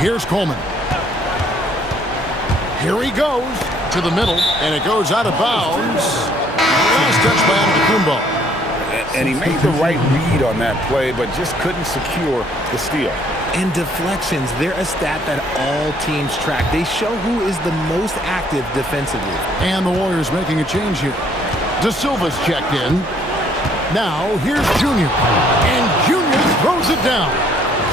Here's Coleman. Here he goes to the middle, and it goes out of bounds. Last touch by Antetokounmpo. And he made the right read on that play, but just couldn't secure the steal. And deflections, they're a stat that all teams track. They show who is the most active defensively. And the Warriors making a change here. De Silva's checked in. Now, here's Junior. And Junior throws it down.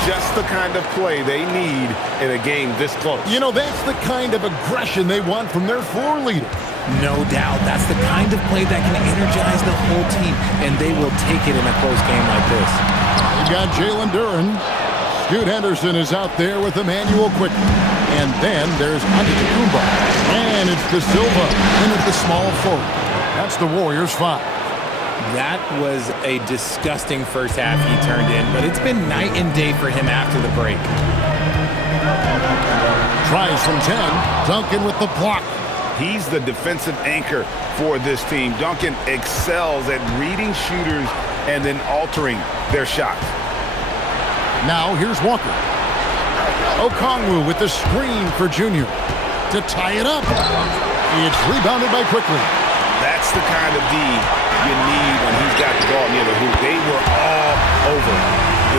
Just the kind of play they need in a game this close. You know, that's the kind of aggression they want from their floor leader. No doubt. That's the kind of play that can energize the whole team, and they will take it in a close game like this. You got Jalen Duren. Scoot Henderson is out there with Emmanuel Quickly. And then there's Antetokounmpo. And it's De Silva in at the small forward. That's the Warriors' 5. That was a disgusting first half he turned in, but it's been night and day for him after the break. Tries from 10. Duncan with the block. He's the defensive anchor for this team. Duncan excels at reading shooters and then altering their shots. Now here's Walker. Okongwu with the screen for Junior to tie it up. It's rebounded by Quickly. That's the kind of D you need when he's got the ball near the hoop. They were all over.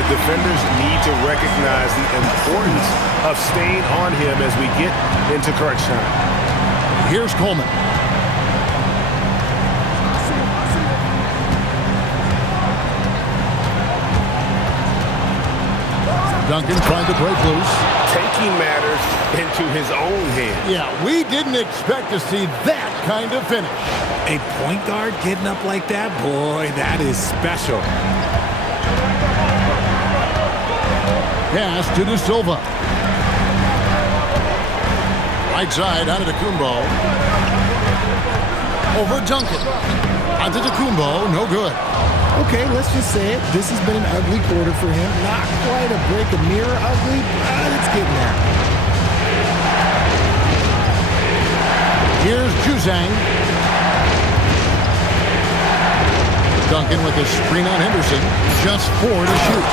The defenders need to recognize the importance of staying on him as we get into crunch time. Here's Coleman. Duncan trying to break loose. Taking matters into his own hands. Yeah, we didn't expect to see that kind of finish. A point guard getting up like that? Boy, that is special. Pass to De Silva. Right side, Antetokounmpo. Over Duncan. Antetokounmpo, no good. Okay, let's just say it. This has been an ugly quarter for him. Not quite a break of mirror ugly, but it's getting there. Here's Juzang. Duncan with a screen on Henderson. Just 4 to shoot.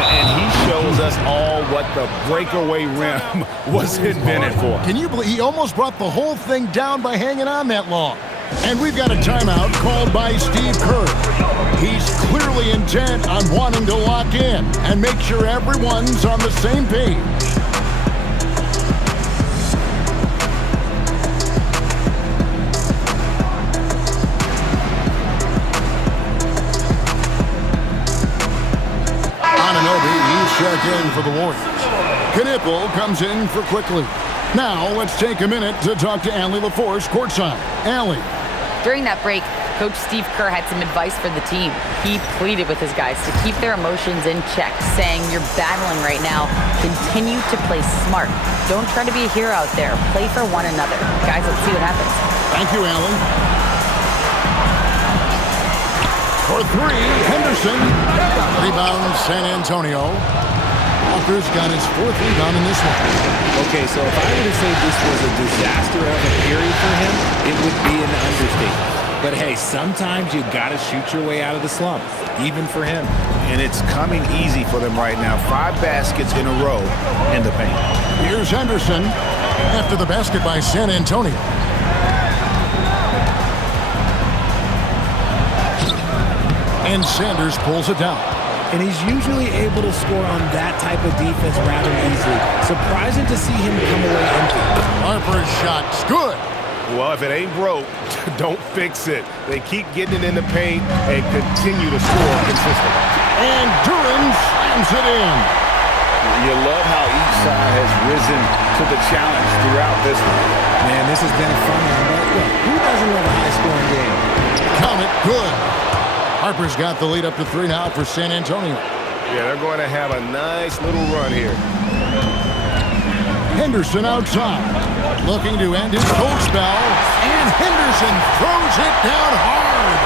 And he shows us all what the breakaway rim was invented for. Can you believe he almost brought the whole thing down by hanging on that long? And we've got a timeout called by Steve Kerr. He's clearly intent on wanting to lock in and make sure everyone's on the same page. Check in for the Warriors. Knipple comes in for Quickly. Now let's take a minute to talk to Allie LaForce courtside. Allie. During that break, Coach Steve Kerr had some advice for the team. He pleaded with his guys to keep their emotions in check, saying, "You're battling right now. Continue to play smart. Don't try to be a hero out there. Play for one another." Guys, let's see what happens. Thank you, Allie. For 3, Henderson. Rebound, San Antonio. Walker's got his 4th rebound in this one. Okay, so if I were to say this was a disaster of a period for him, it would be an understatement. But hey, sometimes you gotta shoot your way out of the slump, even for him. And it's coming easy for them right now. 5 baskets in a row in the paint. Here's Henderson after the basket by San Antonio. And Sanders pulls it down. And he's usually able to score on that type of defense rather easily. Surprising to see him come away empty. Harper's shot's good. Well, if it ain't broke, don't fix it. They keep getting it in the paint and continue to score consistently. And Duren slams it in. You love how each side has risen to the challenge throughout this one. Man, this has been a fun one. But look, who doesn't love a high-scoring game? Count it, good. Harper's got the lead up to 3 now for San Antonio. Yeah, they're going to have a nice little run here. Henderson outside, looking to end his cold spell, and Henderson throws it down hard.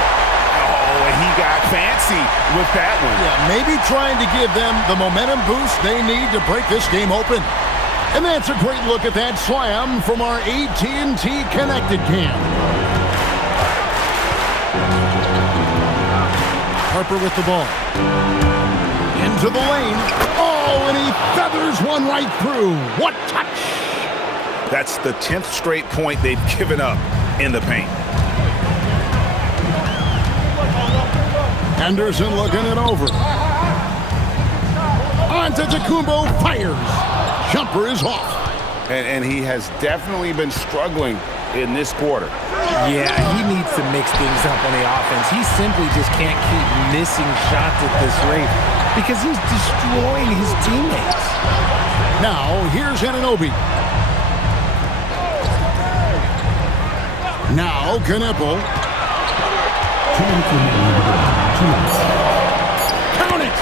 Oh, and he got fancy with that one. Yeah, maybe trying to give them the momentum boost they need to break this game open. And that's a great look at that slam from our AT&T Connected Cam. Harper with the ball. Into the lane. Oh, and he feathers one right through. What touch! That's the 10th straight point they've given up in the paint. Henderson looking it over. Antetokounmpo fires. Jumper is off. And he has definitely been struggling in this quarter. Yeah, he needs to mix things up on the offense. He simply just can't keep missing shots at this rate because he's destroying his teammates. Now, here's Anunoby. Now, Knipple. Count it!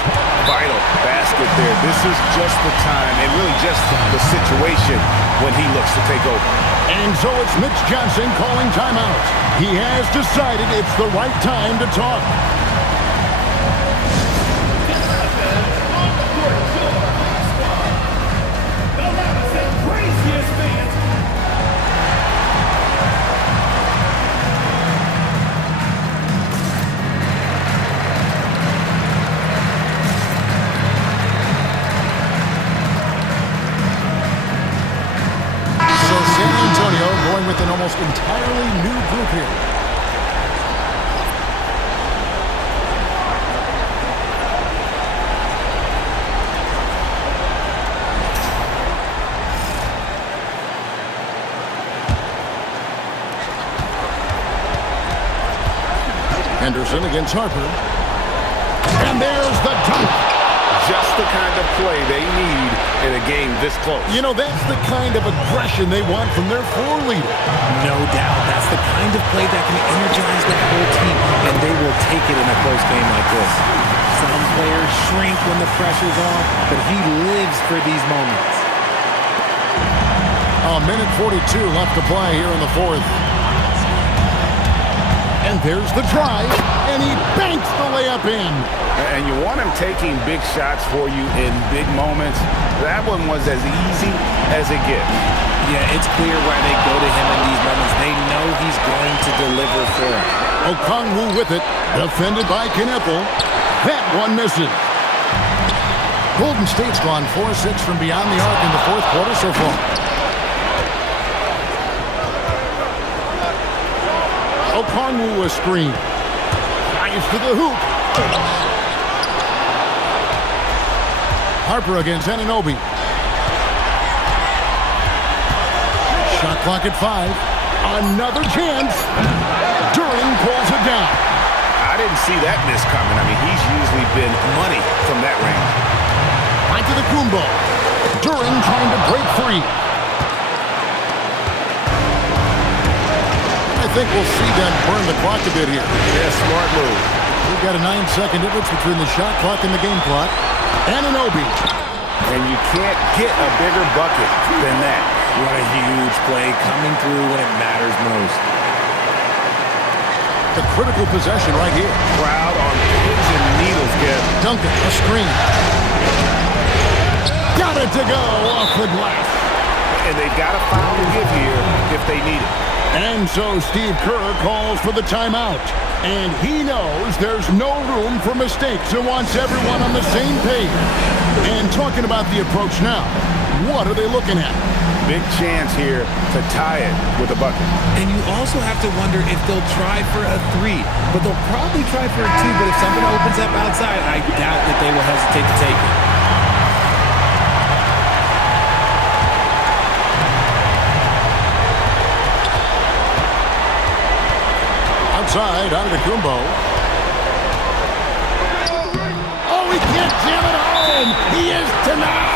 Vital basket there. This is just the time and really just the situation when he looks to take over. And so it's Mitch Johnson calling timeout. He has decided it's the right time to talk. With an almost entirely new group here. Henderson against Harper. And there's the dunk. Just the kind of play they need in a game this close. You know, that's the kind of aggression they want from their floor leader. No doubt. That's the kind of play that can energize the whole team, and they will take it in a close game like this. Some players shrink when the pressure's on, but he lives for these moments. A minute 42 left to play here in the fourth. And there's the drive, and he banks the layup in. And you want him taking big shots for you in big moments. That one was as easy as it gets. Yeah, it's clear why they go to him in these moments. They know he's going to deliver for them. Okongwu with it, defended by Knipple. That one misses. Golden State's gone 4-6 from beyond the arc in the fourth quarter so far. Okongwu a screen. Drives to the hoop. Harper against Anunoby. Shot clock at 5. Another chance. Duren pulls it down. I didn't see that miss coming. I mean, he's usually been money from that range. Antetokounmpo. Duren trying to break free. I think we'll see them burn the clock a bit here. Yeah, smart move. We've got a 9-second difference between the shot clock and the game clock. Anunoby. And you can't get a bigger bucket than that. What a huge play coming through when it matters most. The critical possession right here. Crowd on pins and needles, Kev. Duncan, a screen. Got it to go off the glass. And they've got a foul to give here if they need it. And so Steve Kerr calls for the timeout. And he knows there's no room for mistakes and wants everyone on the same page. And talking about the approach now, what are they looking at? Big chance here to tie it with a bucket. And you also have to wonder if they'll try for a 3. But they'll probably try for a 2. But if something opens up outside, I doubt that they will hesitate to take it. Outside, Antetokounmpo. Oh, he can't jam it home. He is denied.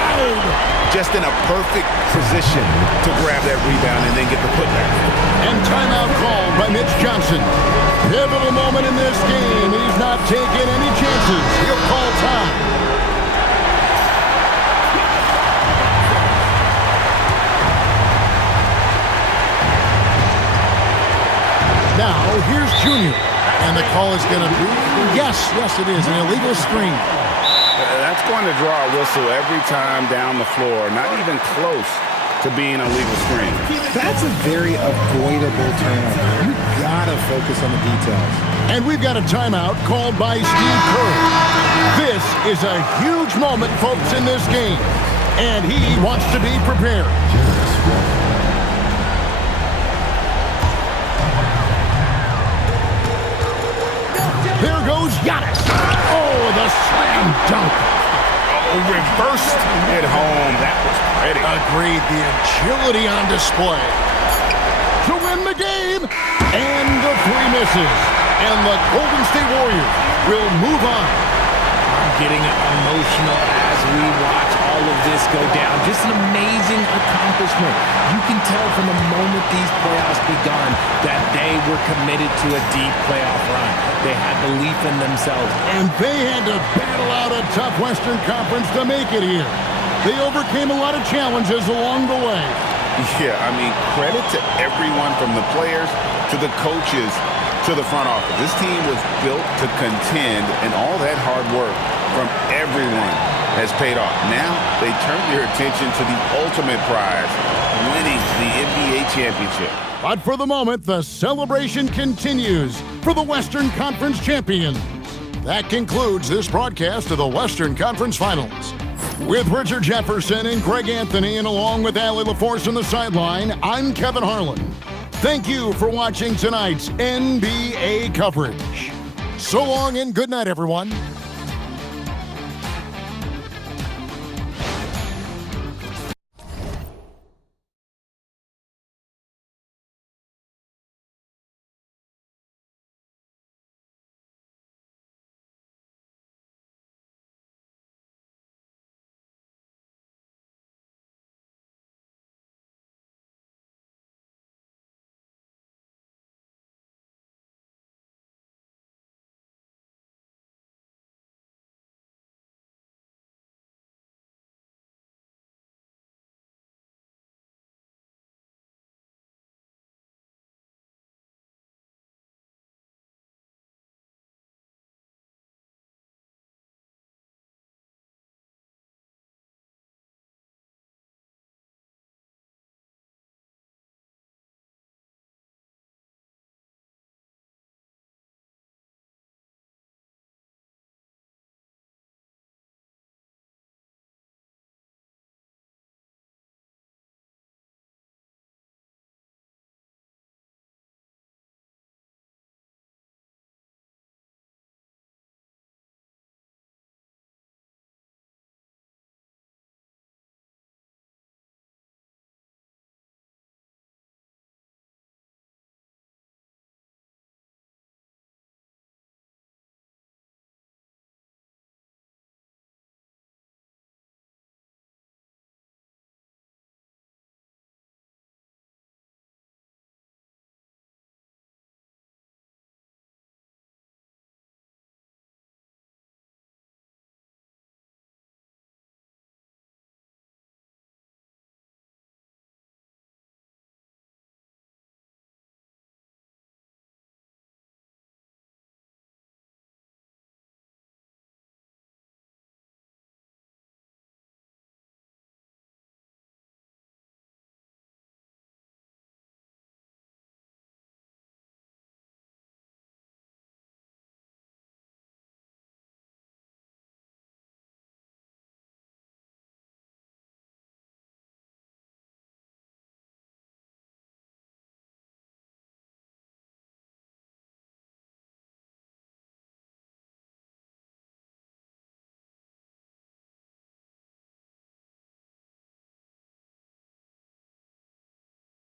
Just in a perfect position to grab that rebound and then get the putback. And timeout called by Mitch Johnson. Pivotal moment in this game. He's not taking any chances. He'll call time. Now, here's Junior. And the call is going to be, yes, it is, an illegal screen. That's going to draw a whistle every time down the floor. Not even close to being a legal screen. That's a very avoidable turnover. You gotta focus on the details. And we've got a timeout called by Steve Kerr. This is a huge moment, folks, in this game. And he wants to be prepared. There goes Giannis. Oh, the slam dunk. Oh, reversed at home. That was pretty. Agreed. The agility on display. To win the game. And the three misses. And the Golden State Warriors will move on. I'm getting emotional as we watch all of this go down. Just an amazing accomplishment. You can tell from the moment these playoffs begun that they were committed to a deep playoff run. They had belief in themselves. And they had to battle out a tough Western Conference to make it here. They overcame a lot of challenges along the way. Yeah, I mean, credit to everyone from the players to the coaches to the front office. This team was built to contend, and all that hard work from everyone has paid off. Now they turn their attention to the ultimate prize, winning the NBA championship. But for the moment, the celebration continues for the Western Conference champions. That concludes this broadcast of the Western Conference Finals. With Richard Jefferson and Greg Anthony, and along with Allie LaForce on the sideline, I'm Kevin Harlan. Thank you for watching tonight's NBA coverage. So long and good night, everyone.